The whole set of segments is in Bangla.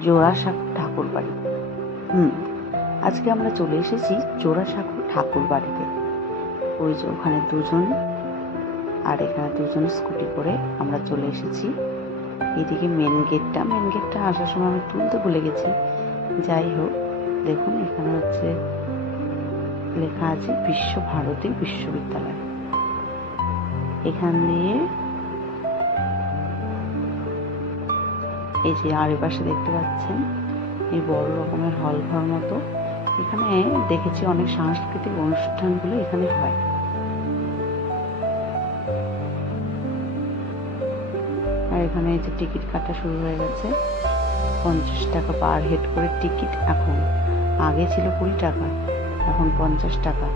জোড়াসাঁকো ঠাকুর বাড়ি। আজকে আমরা চলে এসেছি জোড়াসাঁকো ঠাকুর বাড়িতে। ওই যে ওখানে দুজন আর এখানে দুজন স্কুটি করে আমরা চলে এসেছি। এদিকে মেন গেটটা আসার সময় আমি তুলতে ভুলে গেছি। যাই হোক, দেখুন এখানে হচ্ছে লেখা আছে বিশ্বভারতী বিশ্ববিদ্যালয়। এখান দিয়ে এই যে আর পাশে দেখতে পাচ্ছেন এই বড় রকমের হল ঘর মতো। এখানে দেখেছি অনেক সাংস্কৃতিক অনুষ্ঠানগুলো এখানে হয়। আর এখানে এই যে টিকিট কাটা শুরু হয়ে গেছে। 50 টাকা পার হেড করে টিকিট এখন। আগে ছিল 20 টাকা, এখন 50 টাকা।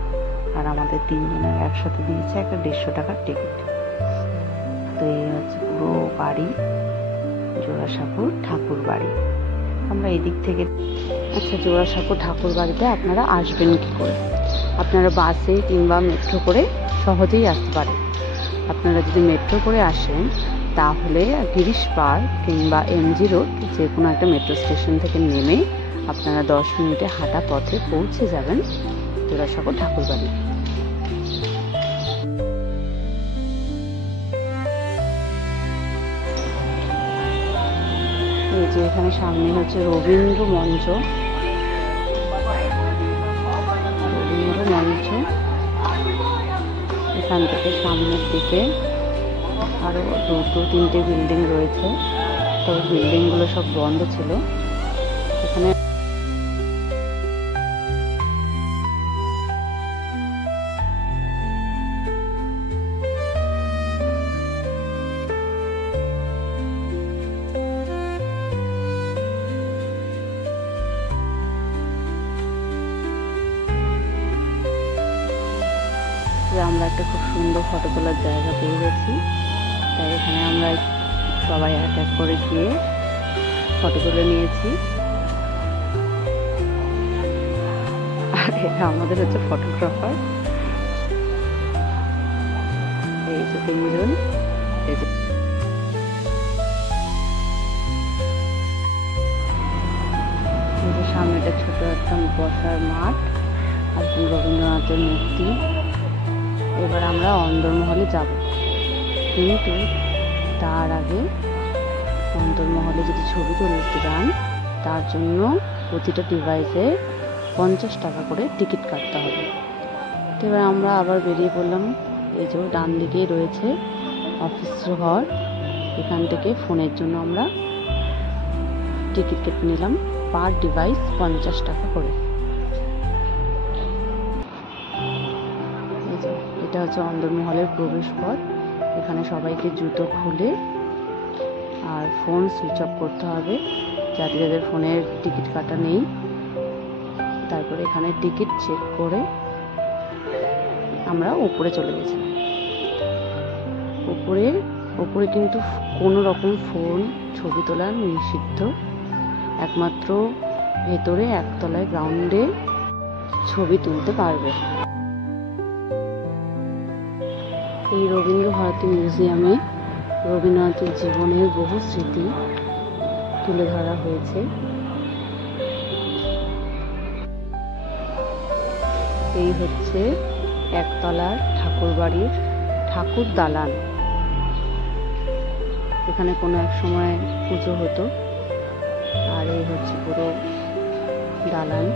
আর আমাদের তিনজনের একসাথে দিয়েছে একটা 150 টাকার টিকিট। তো এই হচ্ছে পুরো বাড়ি, জোড়াসাঁকো ঠাকুর বাড়ি। আমরা এদিক থেকে জোড়াসাঁকো ঠাকুর বাড়িতে আপনারা আসবেন কি করে? আপনারা বাসে কিংবা মেট্রো করে সহজেই আসতে পারেন। আপনারা যদি মেট্রো করে আসেন তাহলে গিরিশ পার্ক কিংবা এমজি রোড যে কোনো একটা মেট্রো স্টেশন থেকে নেমে আপনারা 10 মিনিটে হাঁটা পথে পৌঁছে যাবেন জোড়াসাঁকো ঠাকুর বাড়ি। এই যে এখানে সামনে হচ্ছে রবীন্দ্র মঞ্চ। এখান থেকে সামনের দিকে আরো 2-3টে বিল্ডিং রয়েছে, তবে বিল্ডিংগুলো সব বন্ধ ছিল। এখানে আমরা একটা খুব সুন্দর ফটো তোলার জায়গা পেয়ে গেছি। তাই এখানে আমরা সবাই এক করে গিয়ে ফটো তুলে নিয়েছি। আর এটা আমাদের হচ্ছে ফটোগ্রাফার। এই যে তিনজন, এই যে সামনেটা ছোট একটা বসার মাঠ আর রবীন্দ্রনাথের মূর্তি। এবার আমরা অন্দরমহলে যাব, কিন্তু তার আগে অন্দরমহলে যদি ছবি তুলতে যান তার জন্য প্রতিটা ডিভাইসে 50 টাকা করে টিকিট কাটতে হবে। তো এবার আমরা আবার বেরিয়ে পড়লাম। এই যে ডান দিকেই রয়েছে অফিস ঘর। এখান থেকে ফোনের জন্য আমরা টিকিট কেটে নিলাম, পার ডিভাইস 50 টাকা করে। এটা হচ্ছে অন্দরমহলের প্রবেশ পথ। এখানে সবাইকে জুতো খুলে আর ফোন সুইচ অফ করতে হবে, যাতে যাদের ফোনের টিকিট কাটা নেই। তারপরে এখানে টিকিট চেক করে আমরা উপরে চলে গেছিলাম। উপরে কিন্তু কোনো রকম ফোন ছবি তোলা নিষিদ্ধ। একমাত্র ভেতরে একতলায় গ্রাউন্ডে ছবি তুলতে পারবে। এই রবীন্দ্র ভারতী মিউজিয়ামে রবীন্দ্রনাথের জীবনের বহু স্মৃতি তুলে ধরা হয়েছে। এই হচ্ছে একতলার ঠাকুর বাড়ির ঠাকুর দালান। এখানে কোনো এক সময় পুজো হতো। আর এই হচ্ছে পুরো দালান।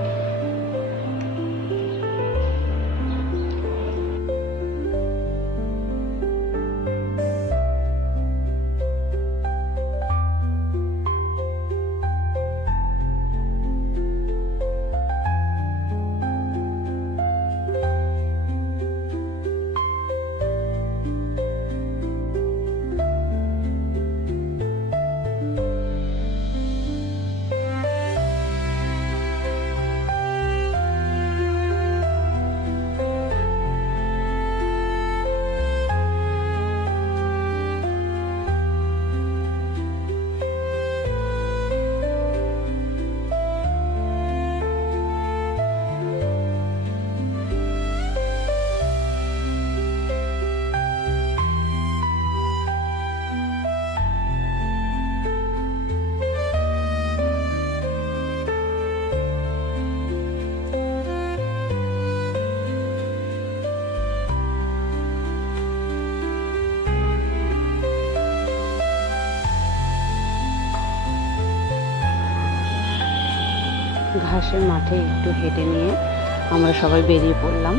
ঘাসের মাঠে একটু হেঁটে নিয়ে আমরা সবাই বেরিয়ে পড়লাম।